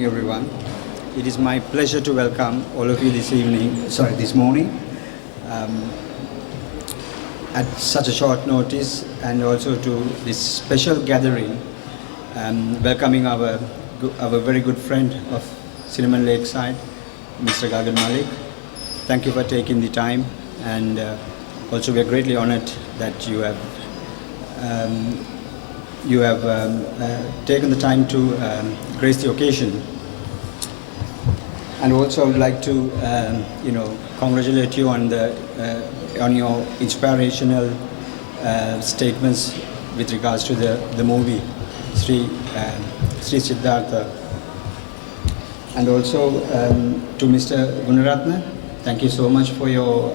Everyone, it is my pleasure to welcome all of you this morning, at such a short notice, and also to this special gathering, welcoming our very good friend of Cinnamon Lakeside, Mr. Gagan Malik. Thank you for taking the time, and also we are greatly honored that you have taken the time to grace the occasion. And also I would like to congratulate you on your inspirational statements with regards to the movie Sri Siddhartha. And also to Mr. Gunaratna, thank you so much for your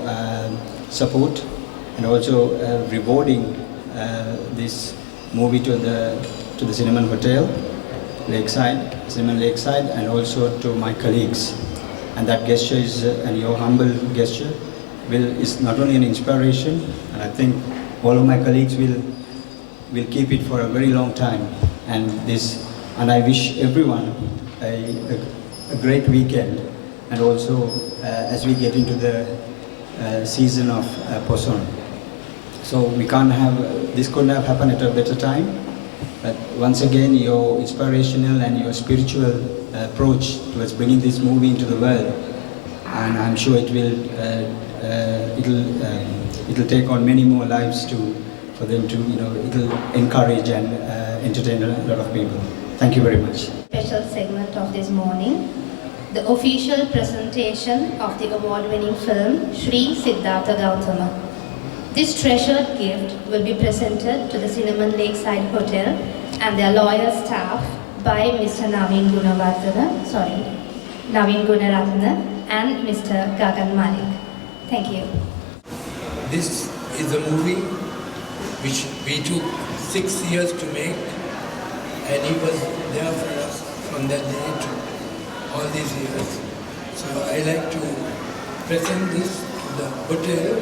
support, and also rewarding this movie to the Cinnamon Hotel, Cinnamon Lakeside, and also to my colleagues. And that gesture and your humble gesture is not only an inspiration, and I think all of my colleagues will keep it for a very long time. And I wish everyone a great weekend, and also as we get into the season of Poson. So this couldn't have happened at a better time. But once again, your inspirational and your spiritual approach towards bringing this movie into the world, and I'm sure it'll take on many more lives for them to, it'll encourage and entertain a lot of people. Thank you very much. Special segment of this morning, the official presentation of the award-winning film Sri Siddhartha Gautama. This treasured gift will be presented to the Cinnamon Lakeside Hotel and their loyal staff by Mr. Naveen Gunaratna and Mr. Gagan Malik. Thank you. This is a movie which we took 6 years to make, and he was there for us from that day to all these years. So I like to present this to the hotel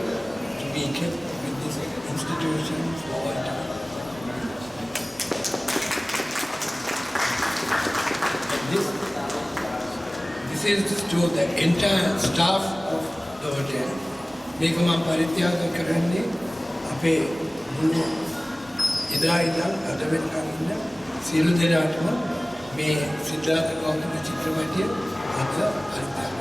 to be kept with this institution for all time. This is to the entire staff of the hotel. මේක මම පරිත්‍යාග කරන්නේ අපේ මුළු ඉදා ඉඳන් අද වෙනකන් ඉන්න සියලු දෙනාටම මේ සිද්ධාර්ථ ගෞතම චිත්‍රපටය අද පරිත්‍යාග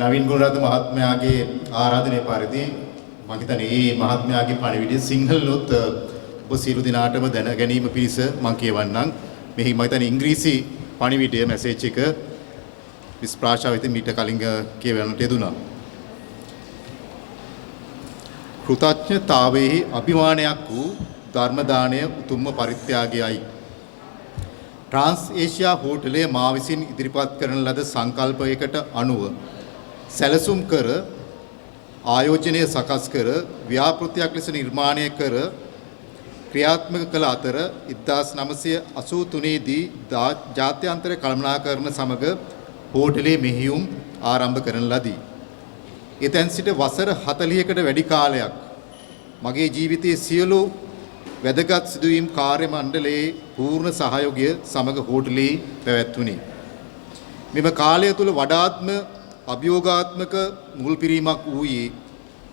නවීන් ගුණරත්න මහත්මයාගේ ආරාධනය පරිදි මම හිතන්නේ මේ මහත්මයාගේ පණිවිඩය සිංහලොත් ඔබ සියලු දිනාටම දැන ගැනීම පිණිස මම කියවන්නම්. මෙහි මම හිතන්නේ ඉංග්‍රීසි පණිවිඩය මැසේජ් එක විස්ප්‍රාශාවිත මීට කලින් කියවන්නට යෙදුණා. කෘතඥතාවයේ අභිමානයක් වූ ධර්ම දානය උතුම්ම පරිත්‍යාගයයි. ට්‍රාන්ස් ඒෂියා හෝටලයේ මා විසින් ඉදිරිපත් කරන ලද සංකල්පයකට අනුව සැලසුම් කර ආයෝජනය සකස් කර ව්‍යාපෘතියක් ලෙස නිර්මාණය කර ක්‍රියාත්මක කළ අතර 1983 දී ජාත්‍යන්තර කළමනාකරණ සමග හෝටලයේ මෙහෙයුම් ආරම්භ කරන ලදී. එතෙන් සිට වසර 40කට වැඩි කාලයක් මගේ ජීවිතයේ සියලු වැදගත් සිදුවීම් කාර්ය මණ්ඩලයේ පූර්ණ සහයෝගය සමග හෝටලයේ පැවැත්වුණි. මෙම කාලය තුල වඩාත්ම අභියෝගාත්මක මුල්පිරීමක් වූයේ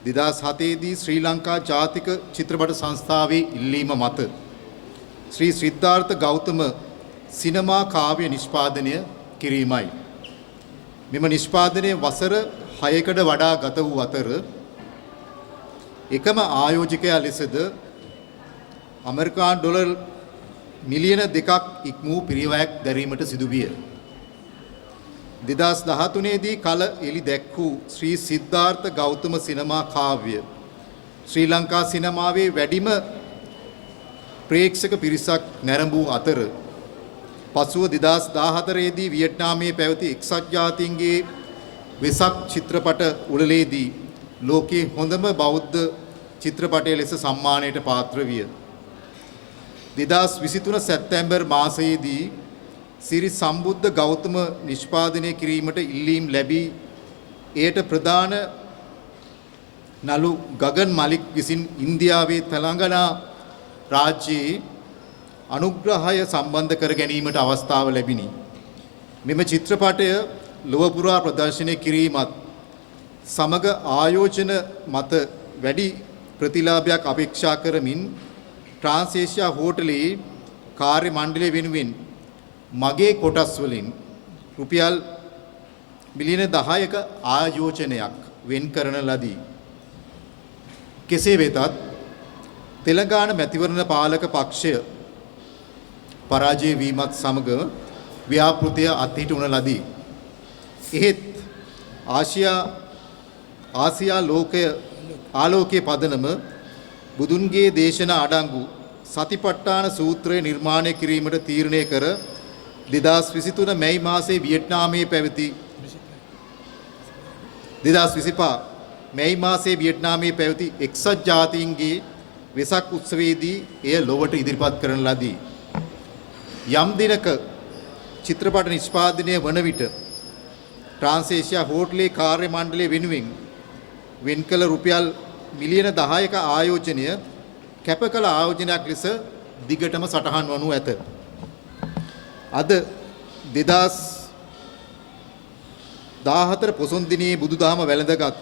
2007 දී ශ්‍රී ලංකා ජාතික චිත්‍රපට සංස්ථාවේ ඉල්ලීම මත ශ්‍රී සිද්ධාර්ථ ගෞතම සිනමා කාව්‍ය නිෂ්පාදනය කිරීමයි. මෙම නිෂ්පාදනයේ වසර 6කට වඩා ගත වූ අතර එකම ආයෝජකයා ලෙසද ඇමරිකානු ඩොලර් මිලියන 2ක් ඉක්ම වූ පිරිවැයක් දැරීමට සිදු විය. 2013 දී කල එළි දැක් වූ ශ්‍රී සිද්ධාර්ථ ගෞතම සිනමා කාව්‍ය ශ්‍රී ලංකා සිනමාවේ වැඩිම ප්‍රේක්ෂක පිරිසක් නැරඹූ අතර පසුව 2014 දී වියට්නාමයේ පැවති එක්සත් ජාතීන්ගේ වෙසක් චිත්‍රපට උළෙලේදී ලෝකයේ හොඳම බෞද්ධ චිත්‍රපටය ලෙස සම්මානයට පාත්‍ර විය. 2023 සැප්තැම්බර් මාසයේදී සිරි සම්බුද්ධ ගෞතම නිෂ්පාදනය කිරීමට ඉල්ලීම් ලැබී එයට ප්‍රධාන නළු ගගන් මලික් විසින් ඉන්දියාවේ තෙලංගනා රාජ්‍යයේ අනුග්‍රහය සම්බන්ධ කර ගැනීමට අවස්ථාව ලැබිනි. මෙම චිත්‍රපටය ලොව පුරා ප්‍රදර්ශනය කිරීමත් සමග ආයෝජන මත වැඩි ප්‍රතිලාභයක් අපේක්ෂා කරමින් ට්‍රාන්ස් ඒෂියා හෝටලයේ කාර්ය මණ්ඩලය වෙනුවෙන් මගේ කොටස් වලින් රුපියල් මිලියන 10ක ආයෝජනයක් වෙන් කරන ලදී. කෙසේ වෙතත් තෙලංගාන මැතිවරණ පාලක පක්ෂය පරාජය වීමත් සමග ව්‍යාපෘතිය අත්හිටුවන ලදී. එහෙත් ආසියා ආලෝකයේ පදනම බුදුන්ගේ දේශනා අඩංගු සතිපට්ඨාන සූත්‍රය නිර්මාණය කිරීමට තීරණය කර 2023 මැයි මාසයේ වියට්නාමයේ පැවති 2025 මැයි මාසයේ වියට්නාමයේ පැවති එක්සත් ජාතීන්ගේ වෙසක් උත්සවයේදී එය ලොවට ඉදිරිපත් කරන ලදී. යම් දිනක චිත්‍රපට නිෂ්පාදනය වන විට ට්‍රාන්ස් ඒෂියා හෝටලේ කාර්ය මණ්ඩලය වෙනුවෙන් වෙන් කළ රුපියල් මිලියන 10ක ආයෝජනය කැප කළ ආයෝජනයක් ලෙස දිගටම සටහන් වනු ඇත. අද 2014 පොසොන් දිනයේ බුදුදහම වැළඳගත්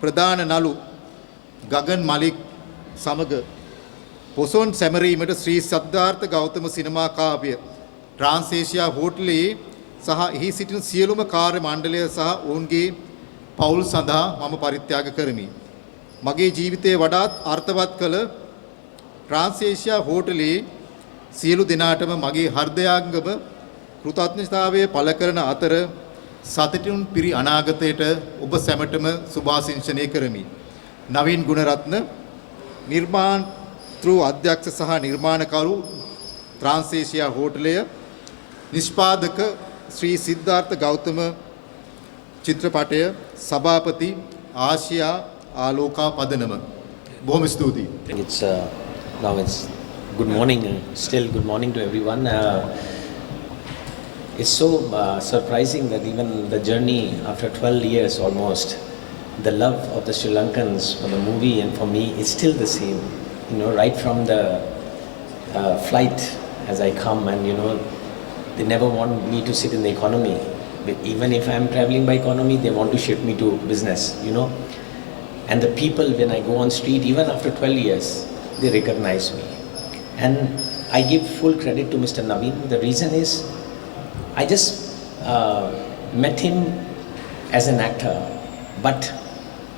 ප්‍රධාන නළු ගගන් මලික් සමග පොසොන් සැමරීමට ශ්‍රී සිද්ධාර්ථ ගෞතම සිනමා කාව්‍ය ට්‍රාන්ස් ඒෂියා හෝටලයේ සහ එහි සිටින සියලුම කාර්ය මණ්ඩලය සහ ඔවුන්ගේ පවුල් සඳහා මම පරිත්‍යාග කරමි. මගේ ජීවිතයේ වඩාත් අර්ථවත් කළ ට්‍රාන්ස් ඒෂියා හෝටලයේ සියලු දෙනාටම මගේ හෘදයාංගම කෘතඥතාවය පළ කරන අතර සතුටින් පිරි අනාගතයට ඔබ සැමටම සුභාශිංසනය කරමි. නවීන් ගුණරත්න නිර්මාතෘ අධ්‍යක්ෂ සහ නිර්මාණකරු ට්‍රාන්ස් ඒෂියා හෝටලය නිෂ්පාදක ශ්‍රී සිද්ධාර්ථ ගෞතම චිත්‍රපටය සභාපති ආසියා ආලෝකා පදනම. බොහොම ස්තුතියි. It's now it's good morning, still good morning to everyone. It's so surprising that even the journey after 12 years almost, the love of the Sri Lankans for the movie and for me is still the same. You know, right from the flight as I come, and you know, they never want me to sit in the economy. But even if I am traveling by economy, they want to shift me to business, you know. And the people, when I go on street, even after 12 years, they recognize me. And I give full credit to Mr. Naveen. The reason is, I just met him as an actor, but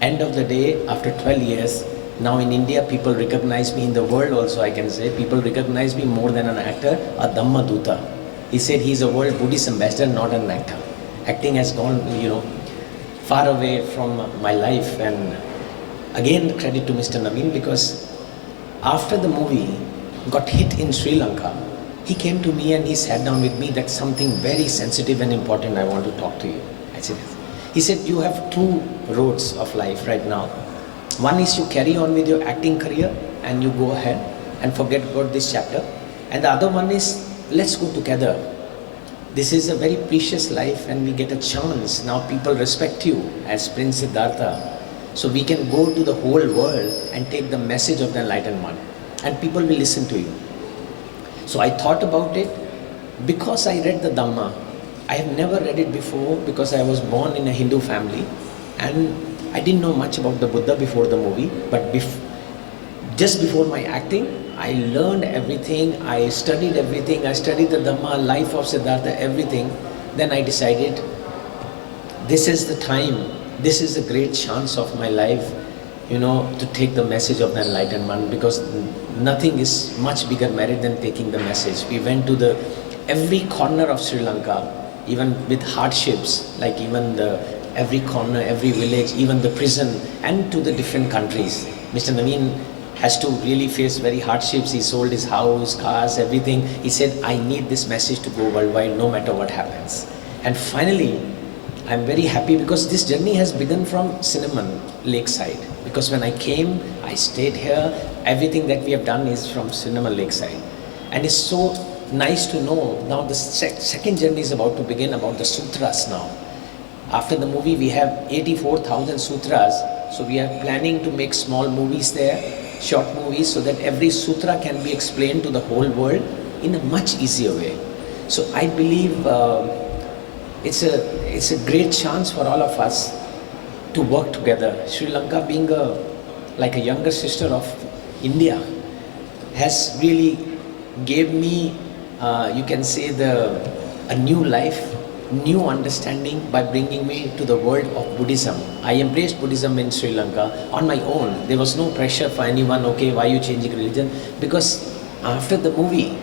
end of the day, after 12 years, now in India, people recognize me. In the world also, I can say, people recognize me more than an actor, a Dhamma Duta. He said he's a world Buddhist ambassador, not an actor. Acting has gone, you know, far away from my life. And again, credit to Mr. Naveen, because after the movie got hit in Sri Lanka, he came to me and he sat down with me. That's something very sensitive and important I want to talk to you. I said, he said, you have two roads of life right now. One is you carry on with your acting career and you go ahead and forget about this chapter. And the other one is, let's go together. This is a very precious life and we get a chance. Now people respect you as Prince Siddhartha. So we can go to the whole world and take the message of the enlightened one. And people will listen to you. So I thought about it. Because I read the Dhamma, I have never read it before because I was born in a Hindu family. And I didn't know much about the Buddha before the movie. But just before my acting, I learned everything, I studied everything, I studied the Dhamma, life of Siddhartha, everything. Then I decided, this is the time, this is a great chance of my life, you know, to take the message of the enlightened one, because nothing is much bigger merit than taking the message. We went to every corner of Sri Lanka even with hardships, like even every corner, every village, even the prison, and to the different countries. Mr. Naveen has to really face very hardships. He sold his house, cars, everything. He said, I need this message to go worldwide no matter what happens. And finally, I'm very happy because this journey has begun from Cinnamon Lakeside. Because when I came, I stayed here. Everything that we have done is from Cinnamon Lakeside. And it's so nice to know now the second journey is about to begin about the sutras now. After the movie, we have 84,000 sutras. So we are planning to make small movies there, short movies, so that every sutra can be explained to the whole world in a much easier way. So I believe it's a great chance for all of us to work together. Sri Lanka, being like a younger sister of India, has really gave me, you can say, a new life, new understanding by bringing me to the world of Buddhism. I embraced Buddhism in Sri Lanka on my own. There was no pressure for anyone, okay, why are you changing religion? Because after the movie,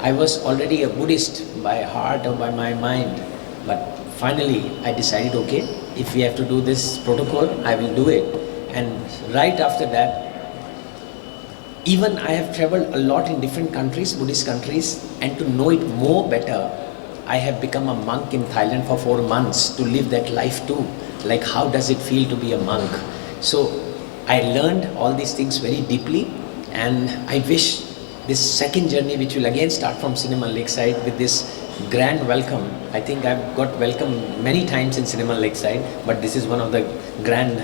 I was already a Buddhist by heart or by my mind. But finally, I decided, okay, if we have to do this protocol, I will do it. And right after that, even I have traveled a lot in different countries, Buddhist countries, and to know it more better, I have become a monk in Thailand for 4 months to live that life too. Like, how does it feel to be a monk? So I learned all these things very deeply, and I wish this second journey, which will again start from Cinnamon Lakeside with this grand welcome. I think I've got welcome many times in Cinnamon Lakeside, but this is one of the grand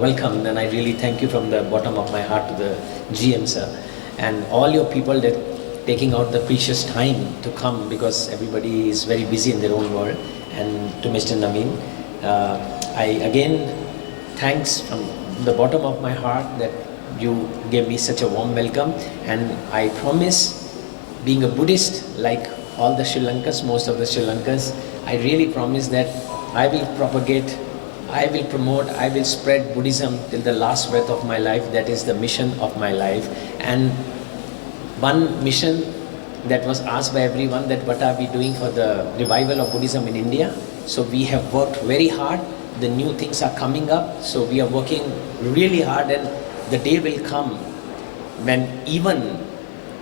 welcome, and I really thank you from the bottom of my heart to the GM sir and all your people that taking out the precious time to come, because everybody is very busy in their own world. And to Mr. Naveen, I again thanks from the bottom of my heart that you gave me such a warm welcome, and I promise, being a Buddhist like all the Sri Lankans, most of the Sri Lankans, I really promise that I will propagate, I will promote, I will spread Buddhism till the last breath of my life. That is the mission of my life. And one mission that was asked by everyone, that what are we doing for the revival of Buddhism in India? So we have worked very hard. The new things are coming up. So we are working really hard, and the day will come when even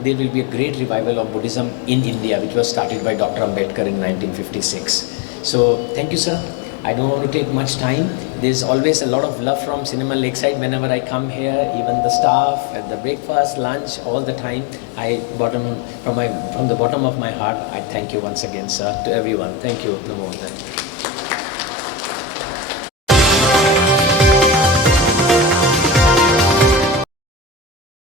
there will be a great revival of Buddhism in India, which was started by Dr. Ambedkar in 1956. So thank you, sir. I don't want to take much time. There's always a lot of love from Cinnamon Lakeside whenever I come here, even the staff, at the breakfast, lunch, all the time. From the bottom of my heart, I thank you once again, sir, to everyone. Thank you, Namo.